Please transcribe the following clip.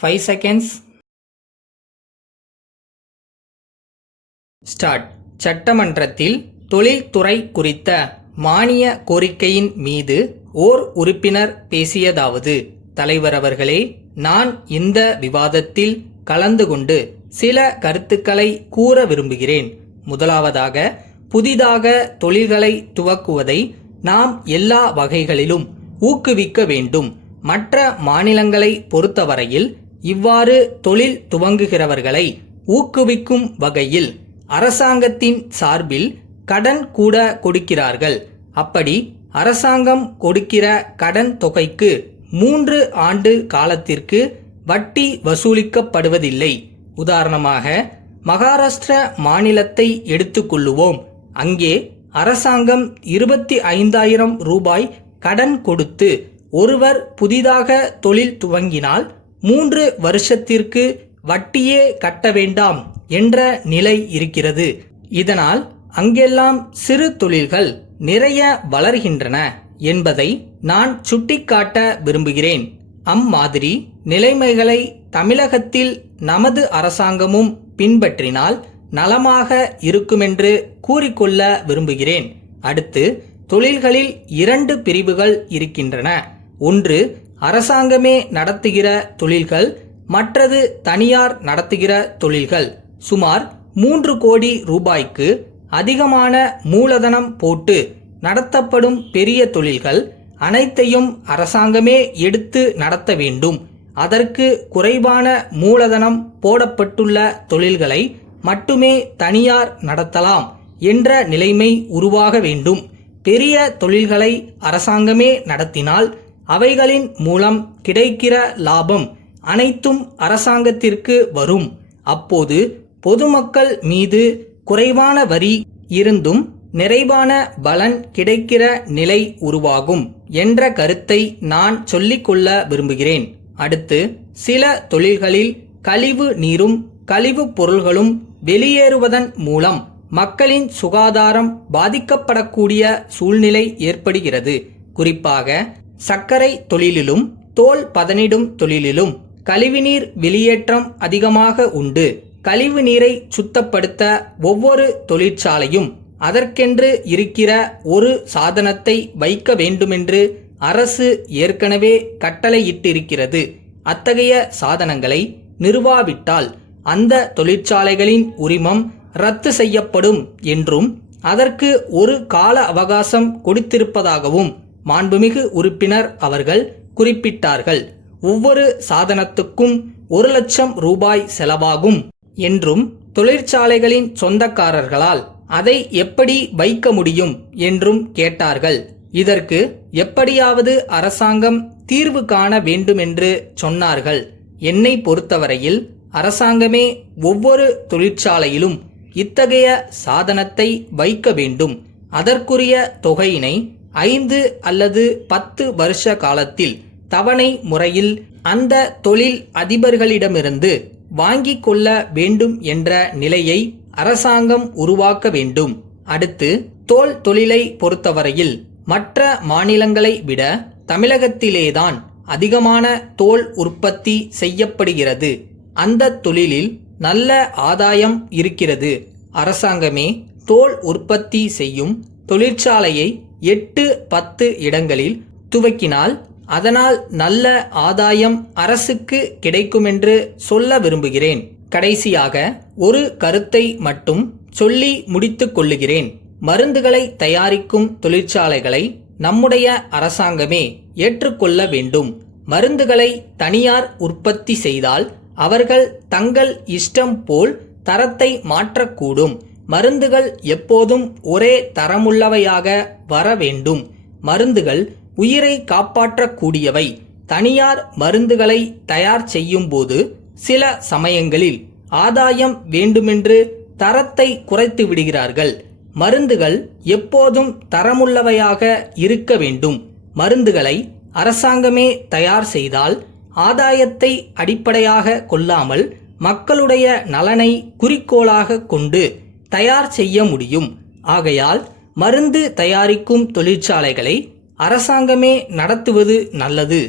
5 seconds. Start. சட்டமன்றத்தில் தொழில்துறை குறித்த மானிய கோரிக்கையின் மீது ஓர் உறுப்பினர் பேசியதாவது: தலைவர் அவர்களே, நான் இந்த விவாதத்தில் கலந்து கொண்டு சில கருத்துக்களை கூற விரும்புகிறேன். முதலாவதாக, புதிதாக தொழில்களை துவக்குவதை நாம் எல்லா வகைகளிலும் ஊக்குவிக்க வேண்டும். மற்ற மாநிலங்களை பொறுத்தவரையில் இவ்வாறு தொழில் துவங்குகிறவர்களை ஊக்குவிக்கும் வகையில் அரசாங்கத்தின் சார்பில் கடன் கூட கொடுக்கிறார்கள். அப்படி அரசாங்கம் கொடுக்கிற கடன் தொகைக்கு 3 ஆண்டு காலத்திற்கு வட்டி வசூலிக்கப்படுவதில்லை. உதாரணமாக, மகாராஷ்டிர மாநிலத்தை எடுத்துக்கொள்ளுவோம். அங்கே அரசாங்கம் 25,000 ரூபாய் கடன் கொடுத்து ஒருவர் புதிதாக தொழில் துவங்கினால் 3 வருஷத்திற்கு வட்டியே கட்ட வேண்டாம் என்ற நிலை இருக்கிறது. இதனால் அங்கெல்லாம் சிறு தொழில்கள் நிறைய வளர்கின்றன என்பதை நான் சுட்டிக்காட்ட விரும்புகிறேன். அம்மாதிரி நிலைமைகளை தமிழகத்தில் நமது அரசாங்கமும் பின்பற்றினால் நலமாக இருக்குமென்று கூறிக்கொள்ள விரும்புகிறேன். அடுத்து, தொழில்களில் 2 பிரிவுகள் இருக்கின்றன. ஒன்று அரசாங்கமே நடத்துகிற தொழில்கள், மற்றது தனியார் நடத்துகிற தொழில்கள். சுமார் 3 கோடி ரூபாய்க்கு அதிகமான மூலதனம் போட்டு நடத்தப்படும் பெரிய தொழில்கள் அனைத்தையும் அரசாங்கமே எடுத்து நடத்த வேண்டும். அதற்கு குறைவான மூலதனம் போடப்பட்டுள்ள தொழில்களை மட்டுமே தனியார் நடத்தலாம் என்ற நிலைமை உருவாக வேண்டும். பெரிய தொழில்களை அரசாங்கமே நடத்தினால் அவைகளின் மூலம் கிடைக்கிற லாபம் அனைத்தும் அரசாங்கத்திற்கு வரும். அப்போது பொதுமக்கள் மீது குறைவான வரி இருந்தும் நிறைவான பலன் கிடைக்கிற நிலை உருவாகும் என்ற கருத்தை நான் சொல்லிக்கொள்ள விரும்புகிறேன். அடுத்து, சில தொழில்களில் கழிவு நீரும் கழிவுப் பொருள்களும் வெளியேறுவதன் மூலம் மக்களின் சுகாதாரம் பாதிக்கப்படக்கூடிய சூழ்நிலை ஏற்படுகிறது. குறிப்பாக சர்க்கரை தொழிலிலும் தோல் பதனிடும் தொழிலிலும் கழிவுநீர் வெளியேற்றம் அதிகமாக உண்டு. கழிவு நீரை சுத்தப்படுத்த ஒவ்வொரு தொழிற்சாலையும் அதற்கென்று இருக்கிற ஒரு சாதனத்தை வைக்க வேண்டுமென்று அரசு ஏற்கனவே கட்டளையிட்டிருக்கிறது. அத்தகைய சாதனங்களை நிறுவாவிட்டால் அந்த தொழிற்சாலைகளின் உரிமம் ரத்து செய்யப்படும் என்றும் அதற்கு ஒரு கால அவகாசம் கொடுத்திருப்பதாகவும் மாண்புமிகு உறுப்பினர் அவர்கள் குறிப்பிட்டார்கள். ஒவ்வொரு சாதனத்துக்கும் 1 லட்சம் ரூபாய் செலவாகும் என்றும் தொழிற்சாலைகளின் சொந்தக்காரர்களால் அதை எப்படி வைக்க முடியும் என்றும் கேட்டார்கள். இதற்கு எப்படியாவது அரசாங்கம் தீர்வு காண வேண்டுமென்று சொன்னார்கள். என்னை பொறுத்தவரையில் அரசாங்கமே ஒவ்வொரு தொழிற்சாலையிலும் இத்தகைய சாதனத்தை வைக்க வேண்டும். அதற்குரிய தொகையினை 5 அல்லது 10 வருஷ காலத்தில் தவணை முறையில் அந்த தொழில் அதிபர்களிடமிருந்து வாங்கிக் கொள்ள வேண்டும் என்ற நிலையை அரசாங்கம் உருவாக்க வேண்டும். அடுத்து, தோல் தொழிலை பொறுத்தவரையில் மற்ற மாநிலங்களை விட தமிழகத்திலேதான் அதிகமான தோல் உற்பத்தி செய்யப்படுகிறது. அந்த தொழிலில் நல்ல ஆதாயம் இருக்கிறது. அரசாங்கமே தோல் உற்பத்தி செய்யும் தொழிற்சாலையை 8-10 இடங்களில் துவக்கினால் அதனால் நல்ல ஆதாயம் அரசுக்கு கிடைக்குமென்று சொல்ல விரும்புகிறேன். கடைசியாக ஒரு கருத்தை மட்டும் சொல்லி முடித்துக் கொள்ளுகிறேன். மருந்துகளை தயாரிக்கும் தொழிற்சாலைகளை நம்முடைய அரசாங்கமே ஏற்றுக்கொள்ள வேண்டும். மருந்துகளை தனியார் உற்பத்தி செய்தால் அவர்கள் தங்கள் இஷ்டம் போல் தரத்தை மாற்றக்கூடும். மருந்துகள் எப்போதும் ஒரே தரமுள்ளவையாக வர வேண்டும். மருந்துகள் உயிரை காப்பாற்றக்கூடியவை. தனியார் மருந்துகளை தயார் செய்யும் போது சில சமயங்களில் ஆதாயம் வேண்டுமென்று தரத்தை குறைத்து விடுகிறார்கள். மருந்துகள் எப்போதும் தரமுள்ளவையாக இருக்க வேண்டும். மருந்துகளை அரசாங்கமே தயார் செய்தால் ஆதாயத்தை அடிப்படையாக கொள்ளாமல் மக்களுடைய நலனை குறிக்கோளாக கொண்டு தயார் செய்ய முடியும். ஆகையால் மருந்து தயாரிக்கும் தொழிற்சாலைகளை அரசாங்கமே நடத்துவது நல்லது.